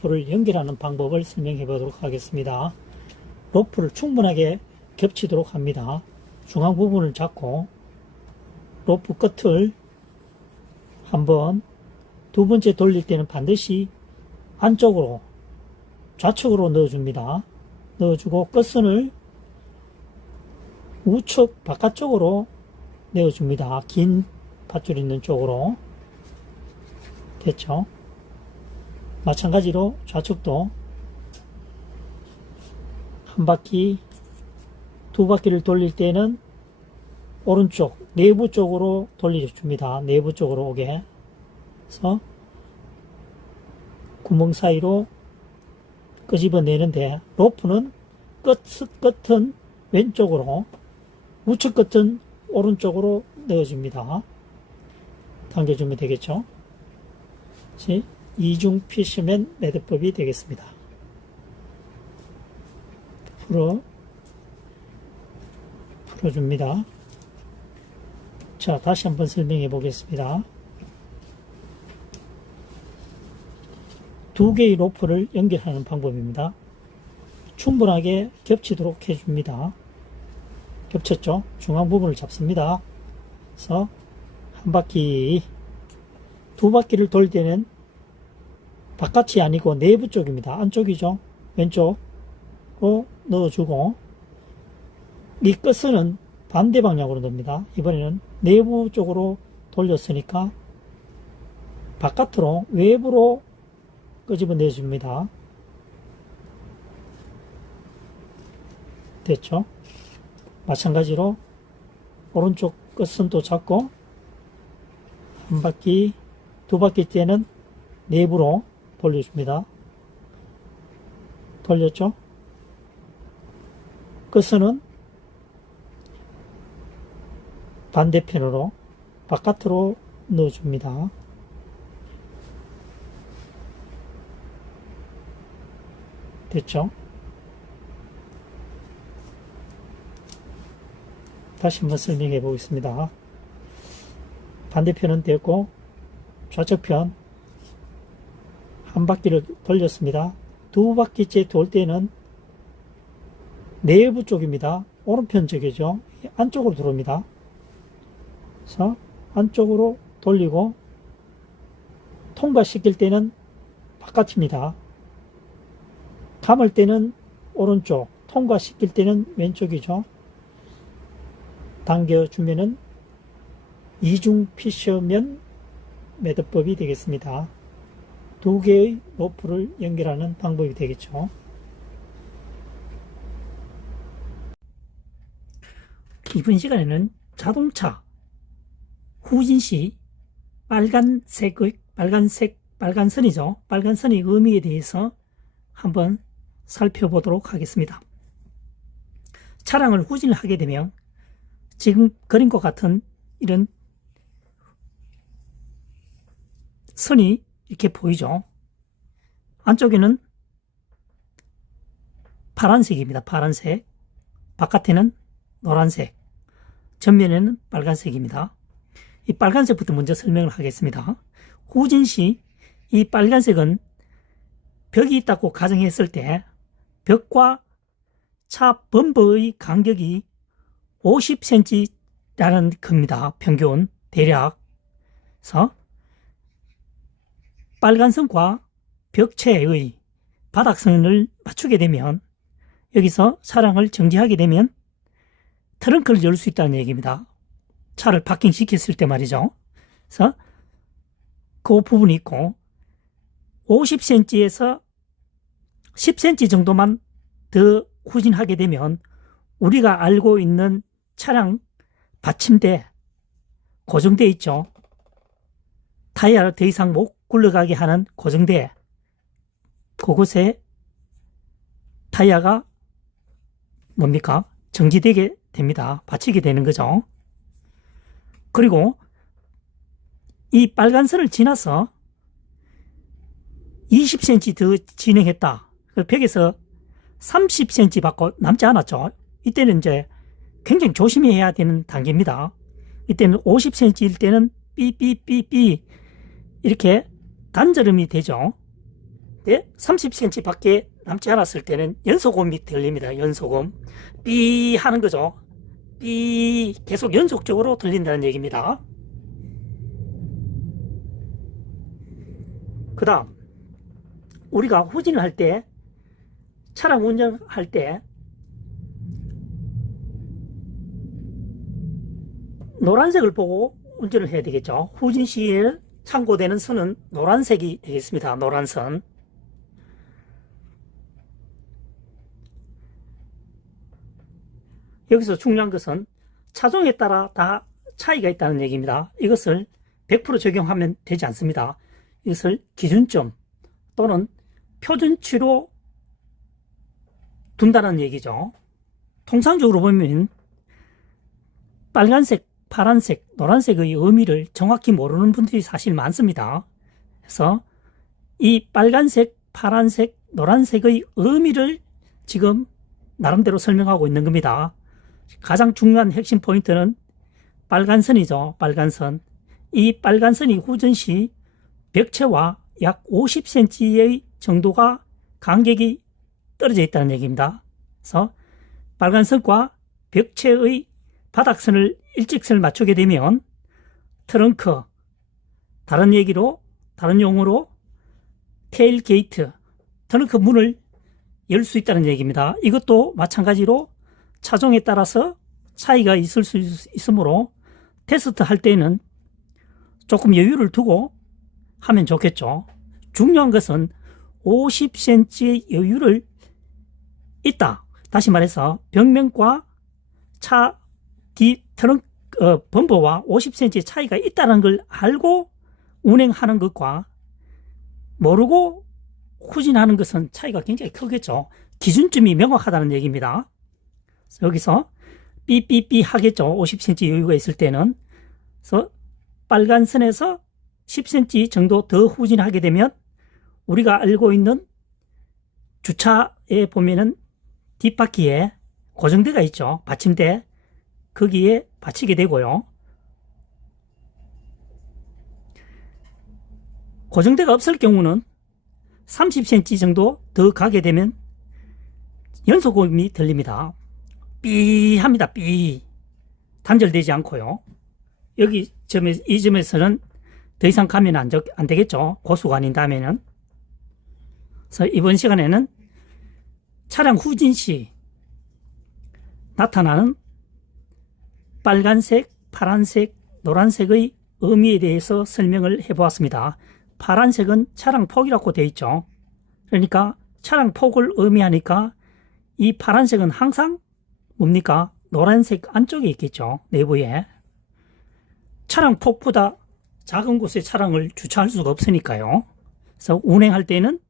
로프를 연결하는 방법을 설명해 보도록 하겠습니다. 로프를 충분하게 겹치도록 합니다. 중앙 부분을 잡고 로프 끝을 한번 두 번째 돌릴 때는 반드시 안쪽으로 좌측으로 넣어줍니다. 넣어주고 끝선을 우측 바깥쪽으로 내어줍니다. 긴 밧줄 있는 쪽으로. 됐죠? 마찬가지로 좌측도 한 바퀴, 두 바퀴를 돌릴 때는 오른쪽 내부 쪽으로 돌려줍니다. 내부 쪽으로 오게 해서 구멍 사이로 끄집어내는데, 로프는 끝은 왼쪽으로, 우측 끝은 오른쪽으로 넣어줍니다. 당겨주면 되겠죠. 이중 피셔맨 매듭법이 되겠습니다. 풀어줍니다. 자, 다시 한번 설명해 보겠습니다. 두 개의 로프를 연결하는 방법입니다. 충분하게 겹치도록 해줍니다. 겹쳤죠? 중앙 부분을 잡습니다. 그래서 한 바퀴, 두 바퀴를 돌 때는 바깥이 아니고 내부 쪽입니다. 안쪽이죠? 왼쪽으로 넣어주고, 이 끝은 반대 방향으로 넣습니다. 이번에는 내부 쪽으로 돌렸으니까 바깥으로, 외부로 끄집어 내줍니다. 됐죠? 마찬가지로 오른쪽 끝선도 잡고 한 바퀴, 두 바퀴 때는 내부로 돌려줍니다. 돌렸죠? 끝선은 반대편으로 바깥으로 넣어줍니다. 됐죠? 다시 한번 설명해 보겠습니다. 반대편은 됐고, 좌측편 한 바퀴를 돌렸습니다. 두 바퀴째 돌 때는 내부 쪽입니다. 오른편 쪽이죠. 안쪽으로 들어옵니다. 그래서 안쪽으로 돌리고, 통과시킬 때는 바깥입니다. 감을 때는 오른쪽, 통과시킬 때는 왼쪽이죠. 당겨주면은 이중 피셔맨 매듭법이 되겠습니다. 두 개의 로프를 연결하는 방법이 되겠죠. 이번 시간에는 자동차 후진 시 빨간 선이죠. 빨간 선의 의미에 대해서 한번 살펴보도록 하겠습니다. 차량을 후진을 하게 되면 지금 그림과 같은 이런 선이 이렇게 보이죠. 안쪽에는 파란색입니다. 파란색. 바깥에는 노란색. 전면에는 빨간색입니다. 이 빨간색부터 먼저 설명을 하겠습니다. 후진 시 이 빨간색은 벽이 있다고 가정했을 때 벽과 차 범버의 간격이 50cm라는 겁니다. 평균 대략. 그래서 빨간 선과 벽체의 바닥선을 맞추게 되면, 여기서 차량을 정지하게 되면 트렁크를 열 수 있다는 얘기입니다. 차를 파킹시켰을 때 말이죠. 그래서 그 부분이 있고, 50cm에서 10cm 정도만 더 후진하게 되면 우리가 알고 있는 차량 받침대 고정되어 있죠. 타이어를 더 이상 못 굴러가게 하는 고정대, 그곳에 타이어가 뭡니까? 정지되게 됩니다. 받치게 되는 거죠. 그리고 이 빨간 선을 지나서 20cm 더 진행했다. 벽에서 30cm 밖에 남지 않았죠. 이때는 이제 굉장히 조심해야 되는 단계입니다. 이때는 50cm일 때는 삐삐삐삐 이렇게 단절음이 되죠. 30cm 밖에 남지 않았을 때는 연소음이 들립니다. 연소음. 삐 하는 거죠. 삐 계속 연속적으로 들린다는 얘기입니다. 그 다음 우리가 후진을 할 때, 차량 운전할 때 노란색을 보고 운전을 해야 되겠죠. 후진 시에 참고되는 선은 노란색이 되겠습니다. 노란선. 여기서 중요한 것은 차종에 따라 다 차이가 있다는 얘기입니다. 이것을 100% 적용하면 되지 않습니다. 이것을 기준점 또는 표준치로 둔다는 얘기죠. 통상적으로 보면 빨간색, 파란색, 노란색의 의미를 정확히 모르는 분들이 사실 많습니다. 그래서 이 빨간색, 파란색, 노란색의 의미를 지금 나름대로 설명하고 있는 겁니다. 가장 중요한 핵심 포인트는 빨간선이죠. 빨간선. 이 빨간선이 후전 시 벽체와 약 50cm의 정도가 간격이 떨어져 있다는 얘기입니다. 그래서 빨간선과 벽체의 바닥선을 일직선을 맞추게 되면 트렁크, 다른 용어로 테일 게이트, 트렁크 문을 열 수 있다는 얘기입니다. 이것도 마찬가지로 차종에 따라서 차이가 있을 수 있으므로 테스트 할 때는 조금 여유를 두고 하면 좋겠죠. 중요한 것은 50cm의 여유를 있다. 다시 말해서 벽면과 차 뒤 범퍼와 50cm 차이가 있다는 걸 알고 운행하는 것과 모르고 후진하는 것은 차이가 굉장히 크겠죠. 기준점이 명확하다는 얘기입니다. 여기서 삐삐삐 하겠죠. 50cm 여유가 있을 때는. 그래서 빨간 선에서 10cm 정도 더 후진하게 되면 우리가 알고 있는 주차에 보면은 뒷바퀴에 고정대가 있죠. 받침대. 거기에 받치게 되고요. 고정대가 없을 경우는 30cm 정도 더 가게 되면 연소음이 들립니다. 삐 합니다. 삐. 단절되지 않고요. 이 점에서는 더 이상 가면 안 되겠죠. 고수가 아닌다면은. 그래서 이번 시간에는 차량 후진 시 나타나는 빨간색, 파란색, 노란색의 의미에 대해서 설명을 해보았습니다. 파란색은 차량 폭이라고 되어 있죠. 그러니까 차량 폭을 의미하니까 이 파란색은 항상 뭡니까? 노란색 안쪽에 있겠죠. 내부에. 차량 폭보다 작은 곳에 차량을 주차할 수가 없으니까요. 그래서 운행할 때는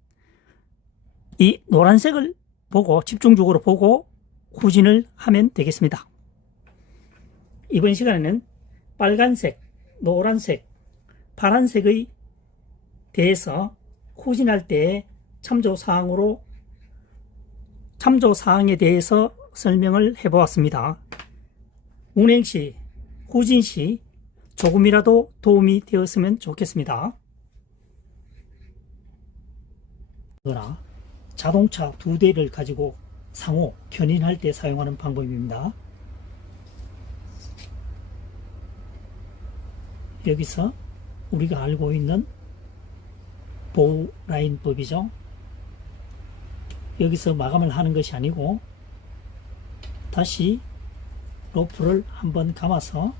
이 노란색을 보고 집중적으로 보고 후진을 하면 되겠습니다. 이번 시간에는 빨간색, 노란색, 파란색의 대해서 후진할 때의 참조사항에 대해서 설명을 해보았습니다. 운행 시, 후진 시 조금이라도 도움이 되었으면 좋겠습니다. 자동차 2대를 가지고 상호 견인할 때 사용하는 방법입니다. 여기서 우리가 알고 있는 보호 라인법이죠. 여기서 마감을 하는 것이 아니고 다시 로프를 한번 감아서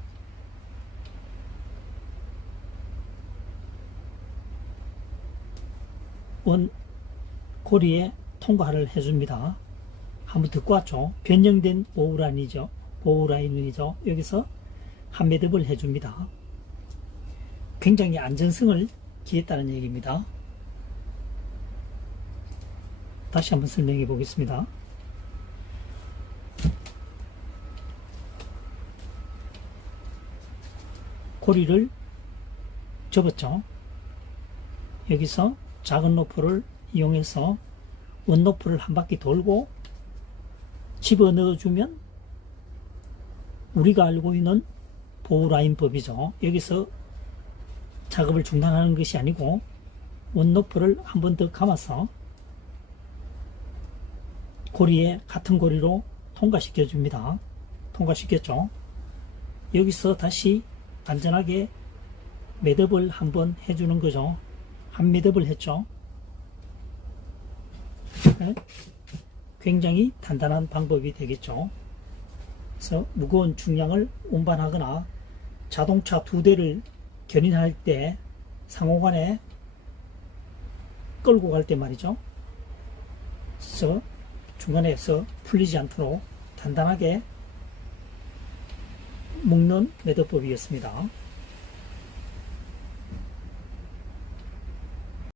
원 고리에 통과를 해줍니다. 한번 듣고 왔죠. 변형된 보호 라인이죠. 여기서 한 매듭을 해줍니다. 굉장히 안전성을 기했다는 얘기입니다. 다시 한번 설명해 보겠습니다. 고리를 접었죠. 여기서 작은 로프를 이용해서 원로프를 한 바퀴 돌고 집어넣어주면 우리가 알고 있는 보호라인법이죠. 여기서 작업을 중단하는 것이 아니고 원로프를 한 번 더 감아서 고리에 같은 고리로 통과시켜 줍니다. 통과시켰죠. 여기서 다시 안전하게 매듭을 한번 해주는 거죠. 한 매듭을 했죠. 네. 굉장히 단단한 방법이 되겠죠. 그래서 무거운 중량을 운반하거나 자동차 2대를 견인할 때 상호간에 끌고 갈 때 말이죠. 그래서 중간에서 풀리지 않도록 단단하게 묶는 매듭법이었습니다.